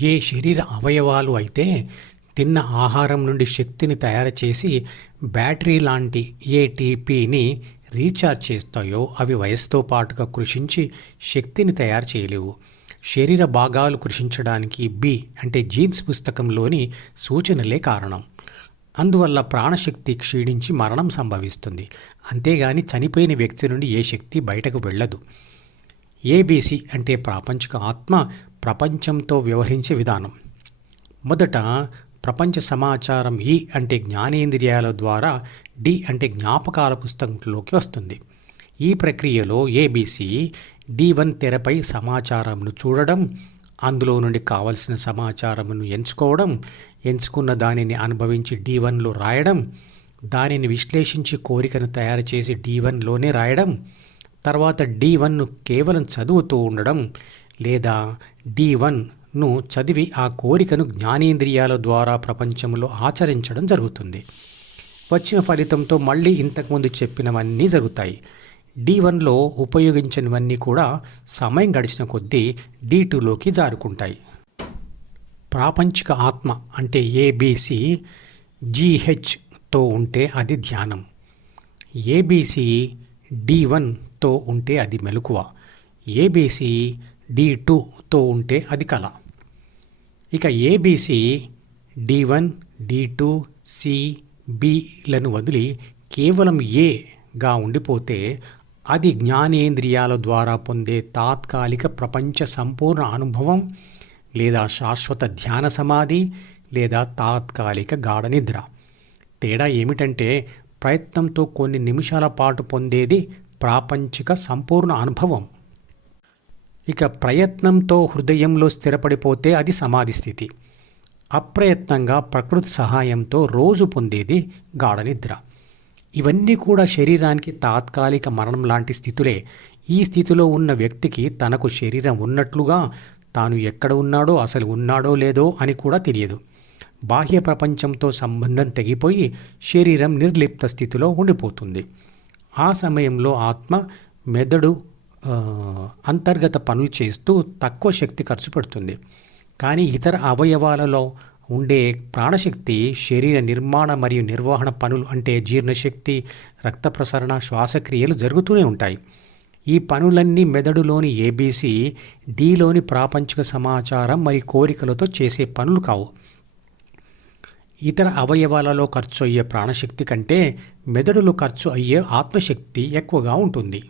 ఏ శరీర అవయవాలు అయితే తిన్న ఆహారం నుండి శక్తిని తయారు చేసి బ్యాటరీ లాంటి ఏటీపీని రీఛార్జ్ చేస్తాయో అవి వయసుతో పాటుగా కృషించి శక్తిని తయారు చేయలేవు. శరీర భాగాలు కృషించడానికి బి అంటే జీన్స్ పుస్తకంలోని సూచనలే కారణం. అందువల్ల ప్రాణశక్తి క్షీణించి మరణం సంభవిస్తుంది. అంతేగాని చనిపోయిన వ్యక్తి నుండి ఏ శక్తి బయటకు వెళ్ళదు. ఏబీసీ అంటే ప్రాపంచిక ఆత్మ ప్రపంచంతో వ్యవహరించే విధానం. మొదట ప్రపంచ సమాచారం ఈ అంటే జ్ఞానేంద్రియాల ద్వారా డి అంటే జ్ఞాపకాల పుస్తకంలోకి వస్తుంది. ఈ ప్రక్రియలో ఏబీసీ D1 తెరపై సమాచారంను చూడడం, అందులో నుండి కావలసిన సమాచారమును ఎంచుకోవడం, ఎంచుకున్న దానిని అనుభవించి D1లో రాయడం, దానిని విశ్లేషించి కోరికను తయారు చేసి D1లోనే రాయడం, తర్వాత D1ను కేవలం చదువుతూ ఉండడం లేదా D1ను చదివి ఆ కోరికను జ్ఞానేంద్రియాల ద్వారా ప్రపంచంలో ఆచరించడం జరుగుతుంది. వచ్చిన ఫలితంతో మళ్ళీ ఇంతకుముందు చెప్పినవన్నీ జరుగుతాయి. D1లో ఉపయోగించినవన్నీ కూడా సమయం గడిచిన కొద్దీ D2లోకి జారుకుంటాయి. ప్రాపంచిక ఆత్మ అంటే ఏబీసీ GHతో ఉంటే అది ధ్యానం. ఏబీసీ D1తో ఉంటే అది మెలకువ. ఏబీసీ D2తో ఉంటే అది కళ. ఇక ఏబీసీ D1, D2, C, Bలను వదిలి కేవలం ఏగా ఉండిపోతే అది జ్ఞానేంద్రియాల ద్వారా పొందే తాత్కాలిక ప్రపంచ సంపూర్ణ అనుభవం లేదా శాశ్వత ధ్యాన సమాధి లేదా తాత్కాలిక గాఢ నిద్ర. తేడా ఏమిటంటే ప్రయత్నంతో కొన్ని నిమిషాల పాటు పొందేది ప్రాపంచిక సంపూర్ణ అనుభవం. ఇక ప్రయత్నంతో హృదయంలో స్థిరపడిపోతే అది సమాధి స్థితి. అప్రయత్నంగా ప్రకృతి సహాయంతో రోజు పొందేది గాఢ నిద్ర. ఇవన్నీ కూడా శరీరానికి తాత్కాలిక మరణం లాంటి స్థితులే. ఈ స్థితిలో ఉన్న వ్యక్తికి తనకు శరీరం ఉన్నట్లుగా తాను ఎక్కడ ఉన్నాడో అసలు ఉన్నాడో లేదో అని కూడా తెలియదు. బాహ్య ప్రపంచంతో సంబంధం తెగిపోయి శరీరం నిర్లిప్త స్థితిలో ఉండిపోతుంది. ఆ సమయంలో ఆత్మ మెదడు అంతర్గత పనులు చేస్తూ తక్కువ శక్తి ఖర్చు పెడుతుంది. కానీ ఇతర అవయవాలలో ఉండే ప్రాణశక్తి శరీర నిర్మాణ మరియు నిర్వహణ పనులు అంటే జీర్ణశక్తి, రక్త ప్రసరణ, శ్వాసక్రియలు జరుగుతూనే ఉంటాయి. ఈ పనులన్నీ మెదడులోని ఏబీసీ డిలోని ప్రాపంచిక సమాచారం మరియు కోరికలతో చేసే పనులు కావు. ఇతర అవయవాలలో ఖర్చు అయ్యే ప్రాణశక్తి కంటే మెదడులో ఖర్చు అయ్యే ఆత్మశక్తి ఎక్కువగా ఉంటుంది.